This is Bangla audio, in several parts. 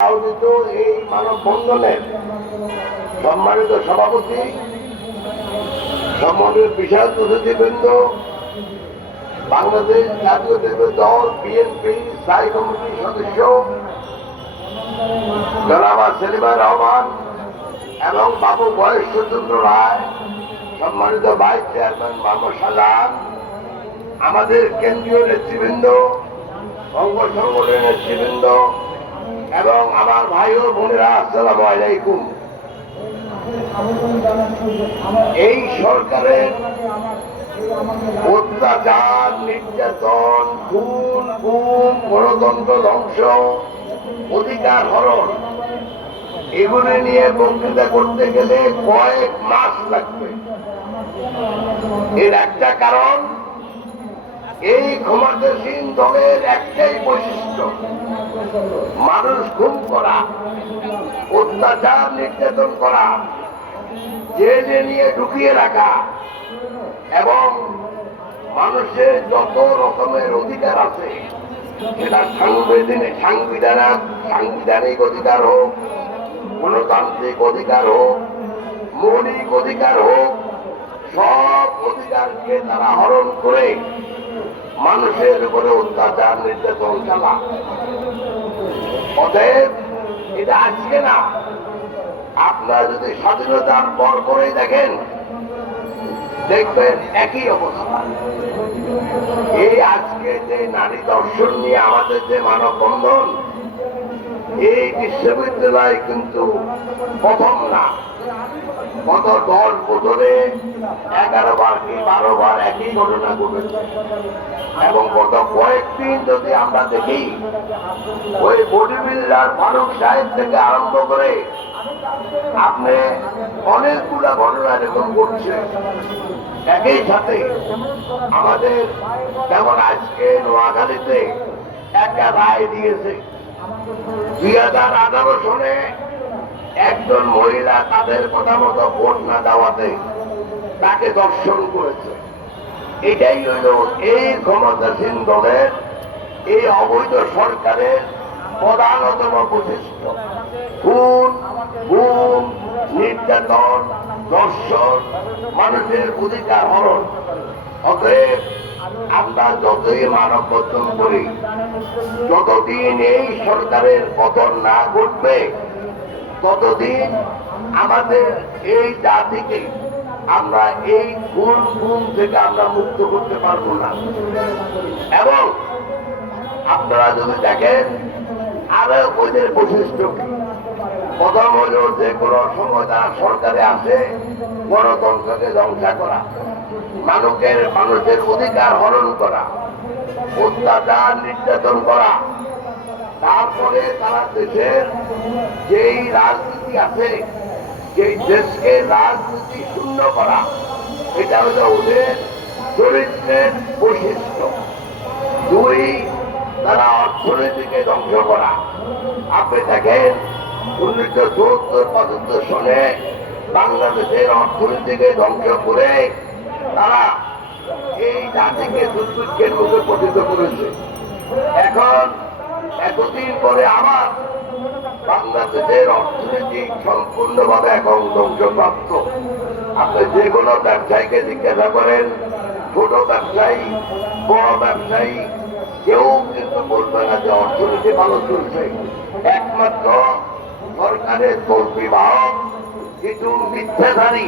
আয়োজিত এই মানববন্ধনের সম্মানিত সভাপতি, সম্মানিত বিশাল অতিথিবৃন্দ, বাংলাদেশ জাতীয় দল বিএনপি স্থায়ী কমিটির সদস্য, জনাবা সেলিমা রহমান এবং বাবু বয়স বয়সচন্দ্র রায়, সম্মানিত ভাইস চেয়ারম্যান মোহাম্মদ শাহজাহান আমাদের কেন্দ্রীয় নেতৃবৃন্দ, অঙ্গ সংগঠনের নেতৃবৃন্দ এবং আমার ভাই ও বোনেরা, আসসালামু আলাইকুম। এই সরকারের অত্যাচার, নির্যাতন, খুন গুম গণতন্ত্র ধ্বংস, অধিকার হরণ, এগুলি নিয়ে বক্তৃতা করতে গেলে কয়েক মাস লাগবে। এর একটা কারণ এই ক্ষমতাসীন দলের একটাই বৈশিষ্ট্য। মানুষ খুন করা, অত্যাচার, নির্যাতন করা, জেলে নিয়ে ঢুকিয়ে রাখা এবং মানুষের যত রকমের অধিকার আছে, সেটা সাংবিধানিক সাংবিধানিক সাংবিধানিক অধিকার হোক, গণতান্ত্রিক অধিকার হোক, মৌলিক অধিকার হোক, সব অধিকারকে তারা হরণ করে মানুষের উপরে অত্যাচার নির্যাতন চালা অতএব, এটা আজকে না, আপনার যদি স্বাধীনতার পর করেই দেখেন, দেখবেন একই অবস্থা। এই আজকে যে নারী দর্শন নিয়ে আমাদের যে মানববন্ধন এই বিশ্ববিদ্যালয় কিন্তু প্রথম না। গত দশ বছরে এগারো বার কি বারো বার একই ঘটনা ঘটেছে। এবং গত কয়েকদিন যদি আমরা দেখি, ওই বডি বিল্ডার ফারুক সাহেব থেকে আরম্ভ করে আপনি অনেকগুলা ঘটনা এরকম ঘটছে। একই সাথে আমাদের যেমন আজকে নোয়াখালীতে একটা রায় দিয়েছে। দুই হাজার আঠারো সনে একজন মহিলা তাদের কথা মতো ভোট না দেওয়াতে তাকে দর্শন করেছে। এটাই হইল এই ক্ষমতাসীন দলের এই অবৈধ সরকারের প্রধানতম বৈশিষ্ট্য। খুন, গুম, নির্যাতন দর্শন মানুষের অধিকার হরণ। অতএব আমরা যতই মানব বর্জন করি, যতদিন এই সরকারের পতন না ঘটবে, ততদিন আমাদের এই জাতিকে আমরা এই গুণ গুণ থেকে আমরা মুক্ত করতে পারব না এবং আপনারা যদি দেখেন আরও ওদের বৈশিষ্ট্য? প্রথম হল যে কোনো সময় তারা সরকারে আসে, গণতন্ত্রকে ধ্বংসা করা মানুষের মানুষের অধিকার হরণ করা, অত্যাচার নির্যাতন করা। তারপরে তারা দেশের যেই রাজনীতি আছে সেই দেশকে রাজনীতি শূন্য করা, এটা হলো ওদের চরিত্রের বৈশিষ্ট্য। দুই, তারা অর্থনীতিকে ধ্বংস করা। আপনি দেখেন, উনিশশো চুয়াত্তর পঁচাত্তর সনে বাংলাদেশের অর্থনীতিকে ধ্বংস করে তারা এই জাতিকে দুর্ভিক্ষের মুখে পতিত করেছে। এখন এতদিন পরে আবার বাংলাদেশের অর্থনীতি সম্পূর্ণভাবে এখন ধ্বংসপ্রাপ্ত। আপনি যে কোনো ব্যবসায়ীকে জিজ্ঞাসা করেন, ছোট ব্যবসায়ী, বড় ব্যবসায়ী, কেউ কিন্তু বলবে না যে অর্থনীতি ভালো চলছে। একমাত্র সরকারের তল্পি বাহক কিছু মিথ্যাধারী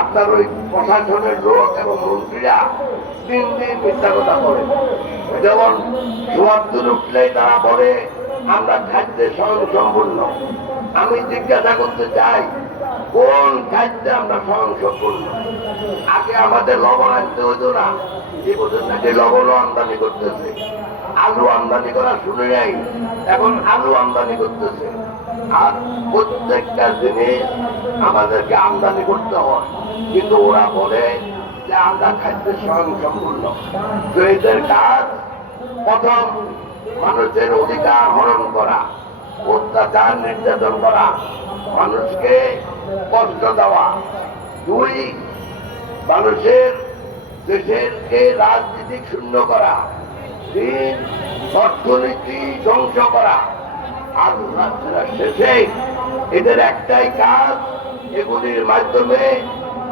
আপনার ওই প্রশাসনের লোক এবং মন্ত্রীরা দিন দিন মিথ্যা কথা বলে। যেমন চুয়াত্তর উঠলেই তারা বলে, আমরা খাদ্যে স্বয়ং সম্পূর্ণ আমি জিজ্ঞাসা করতে চাই, কোন খাদ্যে আমরা স্বয়ং সম্পূর্ণ আগে আমাদের লবণ আনতে হতো না যে বছর নাকি লবণও আমদানি করতেছে। আলু আমদানি করা শুনে নাই। এখন আলু আমদানি করতেছে। আর প্রত্যেকটা জিনিস আমাদেরকে আমদানি করতে হয়। কিন্তু ওরা বলে যে আমরা খাদ্যের স্বয়ং সম্পূর্ণ তো এদের কাজ প্রথম মানুষের অধিকার হরণ করা, অত্যাচার নির্যাতন করা, মানুষকে কষ্ট দেওয়া। দুই, মানুষের দেশেরকে রাজনীতি শূন্য করা। অর্থনীতি ধ্বংস করা। রাত্রিরা শেষে এদের একটাই কাজ, এগুলির মাধ্যমে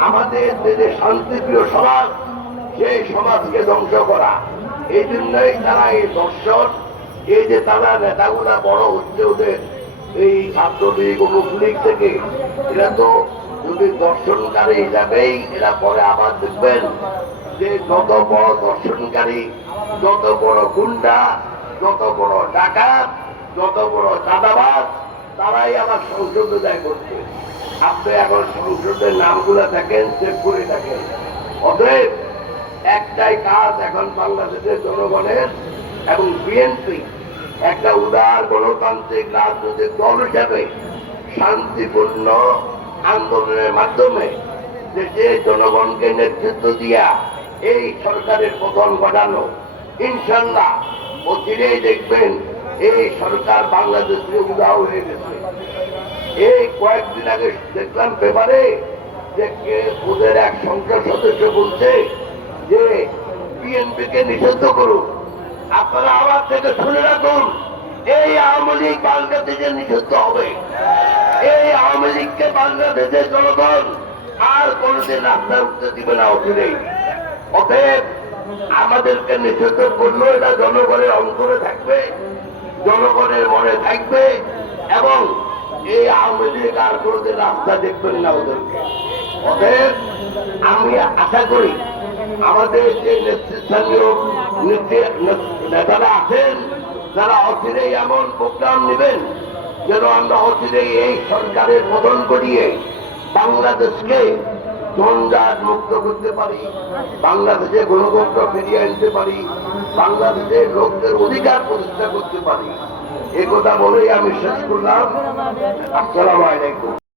আমাদের যে শান্তিপ্রিয় সমাজ, সেই সমাজকে ধ্বংস করা। এই জন্যই তারা এই দর্শন, এই যে তারা নেতাগুলা বড় হচ্ছে ওদের, এই ছাত্রলীগ মুসলিগ থেকে, এরা তো যদি দর্শনকারী হিসাবেই এরা পরে আবার দেখবেন যে যত বড় দর্শনকারী, যত বড় গুন্ডা, যত বড় ডাকাত, যত বড় চাঁদাবাজ, তারাই আবার সংসদে দেয় করছে। আপনি এখন সংসদের নামগুলো থাকেন চেক করে থাকেন অতএব একটাই কাজ এখন বাংলাদেশের জনগণের এবং বিএনপি একটা উদার গণতান্ত্রিক রাজনৈতিক দল হিসাবে শান্তিপূর্ণ আন্দোলনের মাধ্যমে দেশে জনগণকে নেতৃত্ব দিয়া এই সরকারের পতন ঘটানো। ইনশাল্লাহ অচিরেই দেখবেন এই সরকার বাংলাদেশে উদাও হয়ে গেছে। এই কয়েকদিন আগে দেখলাম পেপারে যে ওদের এক সংসদ সদস্য বলছে যে বিএনপি কে নিষিদ্ধ করুন। আপনারা আবার থেকে শুনে রাখুন, এই আওয়ামী লীগ বাংলাদেশে নিষিদ্ধ হবে। এই আওয়ামী লীগকে বাংলাদেশের জনগণ আর কোনদিন রাস্তায় উঠতে দিবে না অচিরেই। অতএব আমাদেরকে নিষেধ করল, এটা জনগণের অন্তরে থাকবে, জনগণের মনে থাকবে, এবং এই আওয়ামী লীগ আর কোনোদিন রাস্তা দেখবেন না ওদেরকে। অতএব আমি আশা করি আমাদের যে নেতৃস্থানীয় নেতারা আছেন তারা অচিরেই এমন প্রোগ্রাম নেবেন, যেন আমরা অচিরেই এই সরকারের পতন করিয়ে বাংলাদেশকে জঞ্জাট মুক্ত করতে পারি, বাংলাদেশে গণতন্ত্র ফিরিয়ে আনতে পারি বাংলাদেশে লোকদের অধিকার প্রতিষ্ঠা করতে পারি। এ কথা বলেই আমি শেষ করলাম। আসসালাম আলাইকুম।